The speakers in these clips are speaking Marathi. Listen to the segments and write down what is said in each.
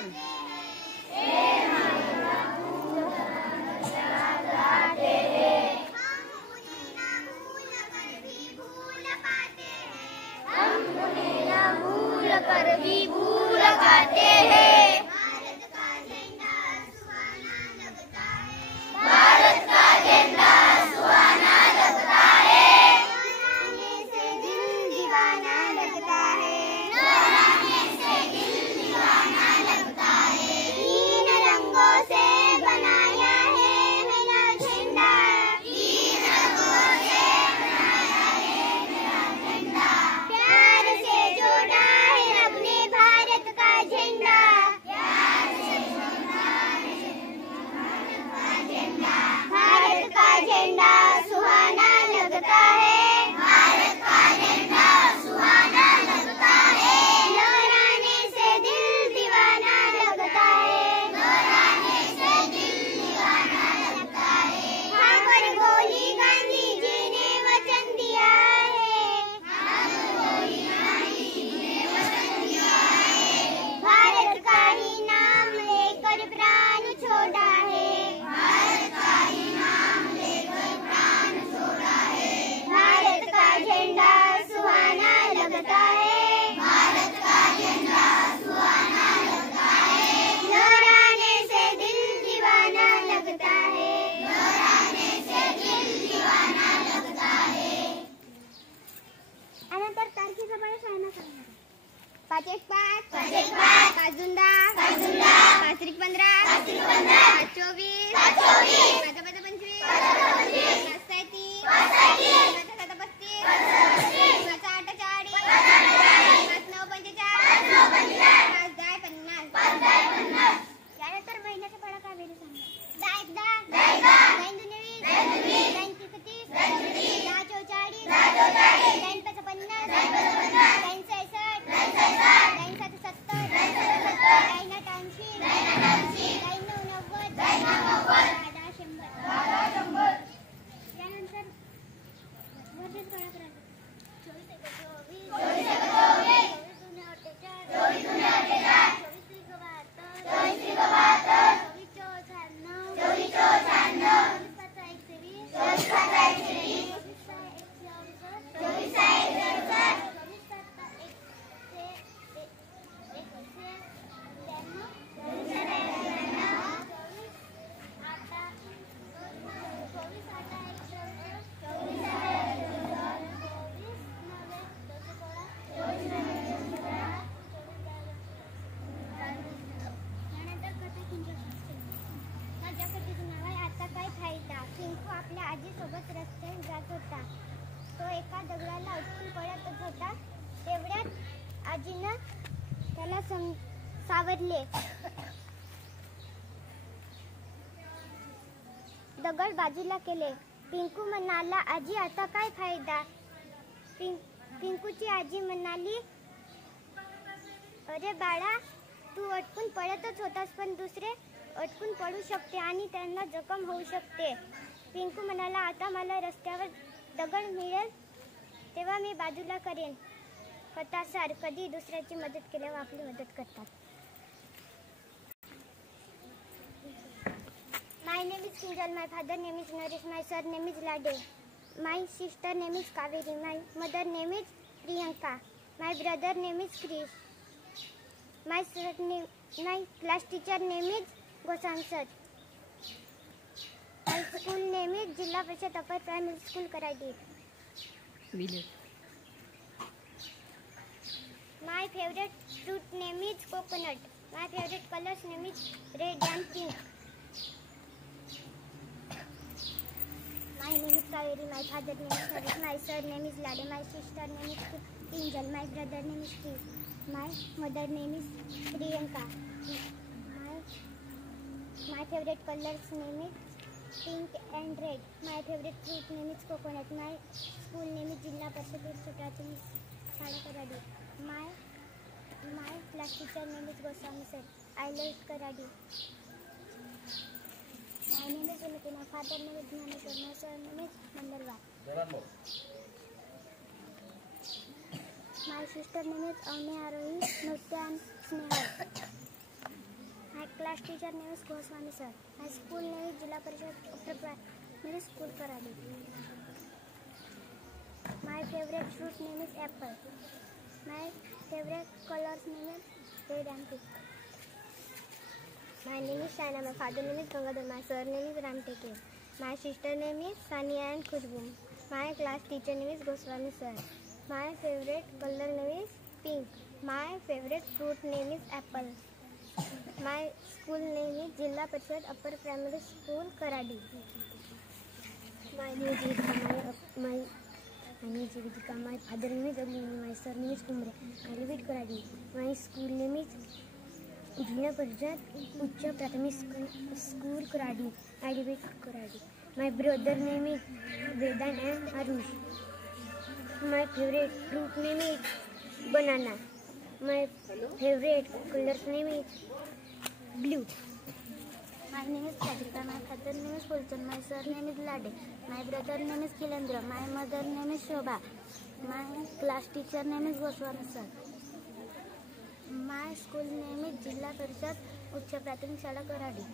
करें। कर भी भूल गाते हैं। भारत का झंडा सुहाना लगता है। भारत का झंडा सुहाना लगता है। लहराने से दिल दीवाना लगता है। लहराने से दिल दीवाना लगता है। तीन रंगों से बनाया है मेरा झंडा। तीन रंगों से बनाया है मेरा झंडा। प्यार से जोड़ा है अपने भारत का झंडा। प्यार से जोड़ा है भारत का झंडा। भारत का झंडा सुहाना लगता है। भारत का झंडा सुहाना लगता है। लहराने से दिल दीवाना लगता है। लहराने से दिल दीवाना लगता है। हाँ पर बोली गांधी जी ने वचन दिया है। हाँ पर बोली गांधी जी ने वचन दिया है। भारत का ही नाम लेकर प्राण छोड़ा है। भारत का ही नाम लेकर प्राण छोड़ा है। भारत का झंडा सुहाना लगता है। भारत का झंडा सुहाना लगता है। लहराने से दिल दीवाना लगता है। लहराने से दिल दीवाना लगता है। अनंतर तारखेचा बळा शाळा करणार. 5 1 5 5 1 5 5 2 10 5 2 10 5 3 15 5 3 15 5 24 5 24 5 5 25 5 25 5 6 3 5 6 3 5 7 35 5 7 35 5 8 40 5 8 40 5 9 45 5 9 45 5 10 50 5 10 50. यानंतर महिन्याचा फळा काय वेळ सांगा. 10 10 10 10 2 20 10 2 20 10 30 10 30 10 44 10 44 10 5 50 10 5 50 10 66 10 66 10 7 70 10 7 70 10 8 80 10 8 80 10 9 90 10 9 90 10 100 10 100. यानंतर वर्षाचा फळा करायचा. 24 24 24 24 24 24 24 माझ्या कथेचं नाव आहे आता काय फायदा. पिंकू आपल्या आजीसोबत रस्त्याने जात होता. तो एका दगडाला अडकून पडतच होता. तेवढ्यात आजीनं त्याला सावरले. दगड बाजूला केले. पिंकू म्हणाला आजी आता काय फायदा. पिंकूची आजी म्हणाली अरे बाळा तू अटकून पडतच होतास पण दुसरे अटकून पडू शकते आणि त्यांना जखम होऊ शकते. पिंकू म्हणाला आता मला रस्त्यावर दगड मिळेल तेव्हा मी बाजूला करेन. कथासार कधी दुसऱ्याची मदत केल्यावर आपली मदत करतात. My name is Kinjal. My father name is Naresh. My sir name is Lade. My sister name is Kaveri. My mother name is Priyanka. My brother name is Krish. My class teacher name is Gosansat. My school name is Jilla Parishad Upper Primary School, Karadi. My favorite fruit name is coconut. My favorite colors name is red and pink. My name is Kaveri. My father name is Naresh. My sir name is Lade. My sister name is Kinjal. My brother name is Krish. My mother name is Priyanka. My favorite colors name is pink and red. My favorite fruit name is coconut. My school name is Jilla Parishad Prathamik Shala Karadi. My class teacher name is Goswami sir. I love Karadi. My name is Ulupina. My father name is Dhaneshwar. My sir name is Mandarwar. My sister name is Avni Arohi, Nutya and Snehal. class teacher name is Goswami sir. My school name is Jilla Parishad Upper Primary School, Karadi. My favorite fruit name is apple. My favorite colors name is red and pink. My name is Shaina. My father name is Gangadhar. My surname is Ramteke. My sister name is Sania and Khushbu. My class teacher name is Goswami sir. My favorite color name is pink. My favorite fruit name is apple. My school name is Jilla Parishad Upper Primary School, Karadi. My name is Jivika. My name is Jivika. My father name is Aglini. My surname is Kumre. I live at Karadi. My school name is Jilla Parishad Uchcha Prathamik School, Karadi. I live at Karadi. My brother name is Vedant and Arush. My favorite fruit name is banana. My favorite color's name is blue. My name is Kadrika. My father name is Fulton. My surname is Lade. My brother name is Kilendra. My mother name is Shobha. My class teacher name is Goswami sir. My school name is Jilla Parishad Uchcha Prathamik Shala, Karadi.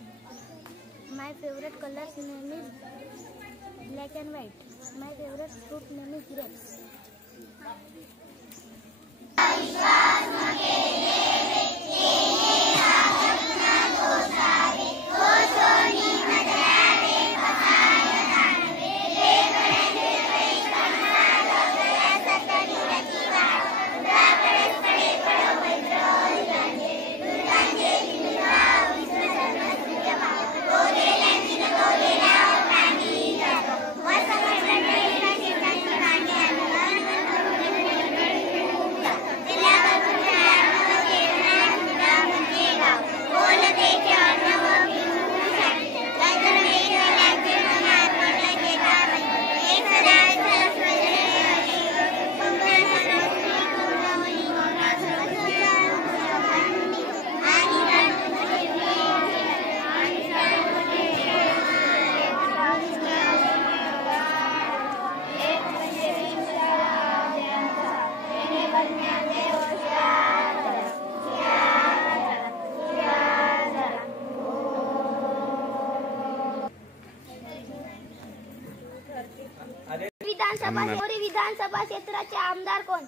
My favorite color's name is black and white. My favorite fruit name is grapes. विधानसभा क्षेत्राचे आमदार कोण?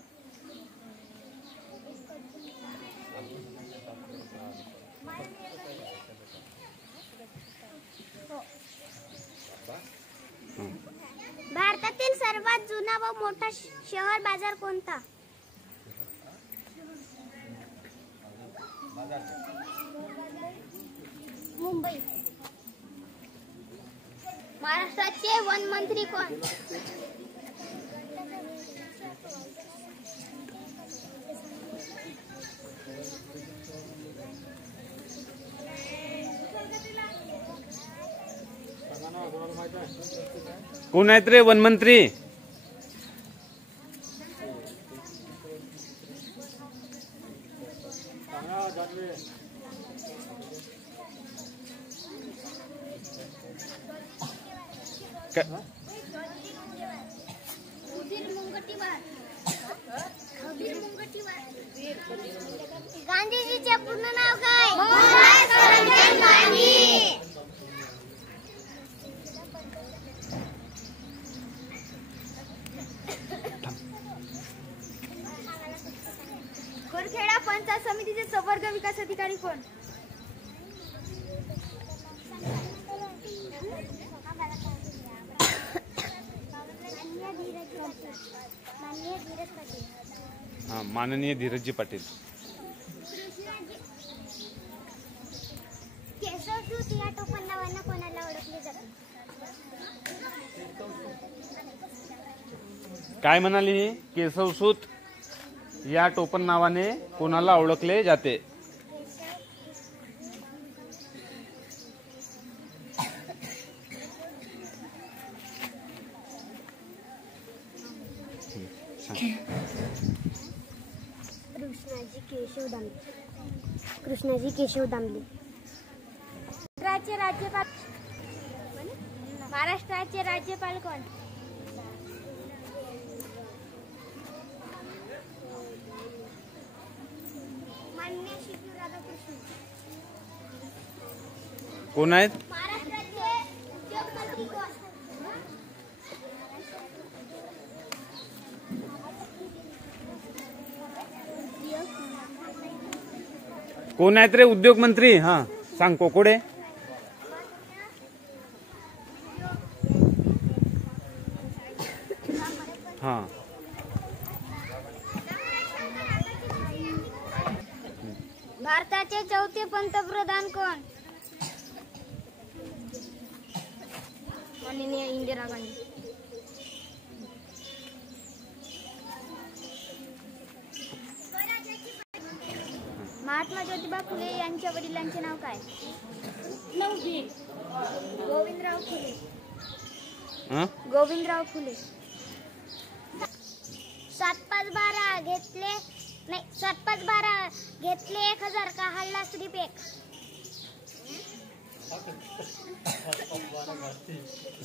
भारतातील सर्वात जुना व मोठा शहर बाजार कोणता? मुंबई. महाराष्ट्राचे वन मंत्री कोण? कोण आहेत रे वनमंत्री? गांधीजीचे पूर्ण नाव काय? मोहनदास करमचंद गांधी. कुरखेडा पंचायत समितीचे संवर्ग विकास अधिकारी कोण? माननीय धीरजजी पाटील. केशवसूत या टोपण नावाने कोणाला ओळखले जाते? काय म्हणाली? केशवसूत या टोपण नावाने कोणाला ओळखले जाते? कृष्णाजी केशव दामले. महाराष्ट्राचे राज्यपाल कोण? माननीय श्री राधाकृष्ण. कोण आहेत? महाराष्ट्राचे उद्योगमंत्री कोण? कोण आहेत रे उद्योगमंत्री? हा सांग कोकोडे. हा भारताचे चौथे पंतप्रधान कोण? माननीय इंदिरा गांधी. महात्मा ज्योतिबा फुले यांच्या वडिलांचे नाव काय? गोविंदराव फुले. हा? गोविंदराव फुले. 7-5-12 घेतले नाही 7-5-12 घेतले 1000 का हल्ला सिर्फ एक?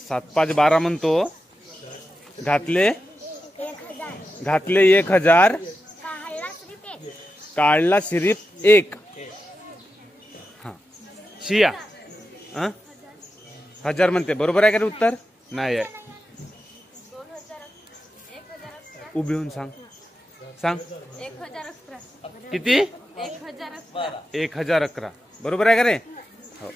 7-5-12 म्हणतो. घातले 1000 1000 का हल्ला सिर्फ एक? काढला सिर्फ एक. हा शिया. हा? 1000 म्हणते. बरोबर आहे का रे उत्तर? नाही आहे. उभी होऊन सांग. सांग 1011. किती? 1011. 1011. बरोबर आहे का रे? हो.